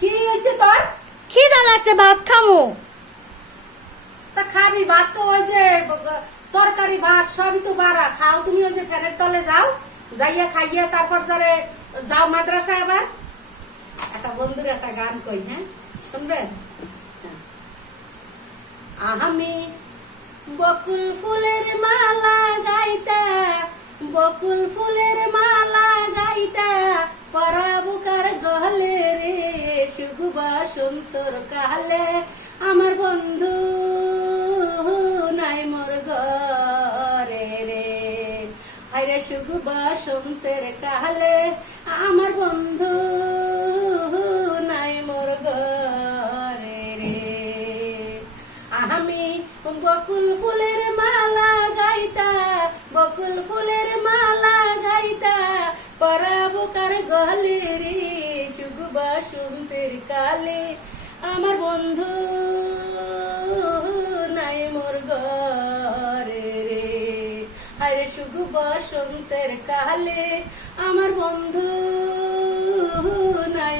কি হয়েছে তোর? খিদা লাগছে, ভাত খামু। তা খাবি ভাত তো ওই যে তরকারি ভাত সবই তো বাড়া খাও তুমি। ওই যে ফ্যানের তলে যাও, যাইয়া খাইয়া তারপর যারে যাও মাদ্রাসায়। আবার একটা বন্ধুর একটা গান কই, হ্যাঁ শুনবেন? আমি বকুল ফুলের মালা গাইতা, বকুল ফুলের মালা গাইতা, পরাবো কার গহলে রে, শুভ বসন্তর কালে আমার বন্ধু নাই মোর ঘরে রে। আরে শুভ বসন্তের কালে আমার বন্ধু নাই মোর ঘরে রে। আমি বকুল ফুলের মালা গাইতা, বকুল ফুলের মালা গাইতা, পরাবো কার গহলে রে, শুভ বসন্তের কালে আমার বন্ধু নাই মোর ঘরে রে। আরে শুভ বসন্তের কালে আমার বন্ধু নাই